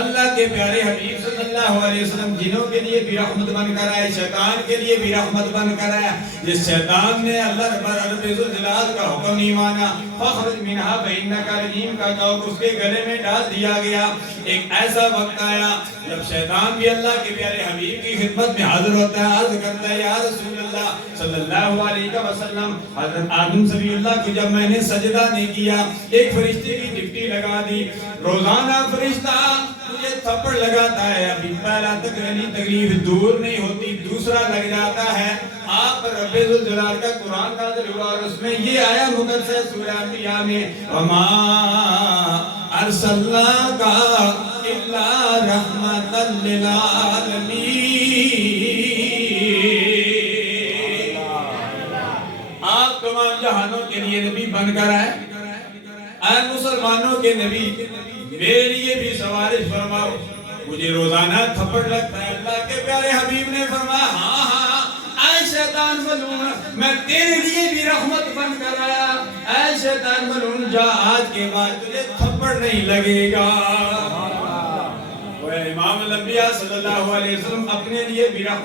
اللہ کے پیارے حبیب صلی اللہ علیہ وسلم جنوں کے لیے بھی رحمت بن کر آئے، شیطان کے لیے بھی رحمت بن کر آیا۔ جس شیطان نے اللہ رب الجلال کا حکم نہیں مانا، فخرج منہا فإنک رجیم کا توق اس کے گلے میں ڈال دیا گیا۔ ایک ایسا وقت آیا جب شیطان بھی اللہ کے پیارے حبیب کی خدمت میں حاضر ہوتا ہے، عرض کرتا ہے یا رسول اللہ صلی اللہ علیہ وسلم، حضرت آدم صلی اللہ کو جب میں نے سجدہ نہیں کیا، ایک فرشتے کی ڈپٹی لگا دی، روزانہ فرشتہ مجھے تھپڑ لگاتا ہے، ابھی پہلا تکلیف دور نہیں ہوتی، دوسرا لگ جاتا ہے۔ آپ رب الجلال کا قرآن نازل ہوا اور اس میں یہ آیا مقدس سورہ انبیاء میں وما ارسلناک الا رحمتا للعالمین۔ آپ تمام جہانوں کے لیے نبی بن کر آئے، اے مسلمانوں کے نبی میرے لیے بھی سوارش فرماؤ۔ مجھے روزانہ تھپڑ لگتا ہے، اللہ کے پیارے حبیب نے فرمایا ہاں ہاں اے شیطان ملعون، میں تیرے لیے بھی رحمت بن کر آیا، اے شیطان ملعون جا، آج کے بعد تجھے تھپڑ نہیں لگے گا۔ امام الانبیاء صلی اللہ علیہ وسلم اپنے لیے بھی رحمت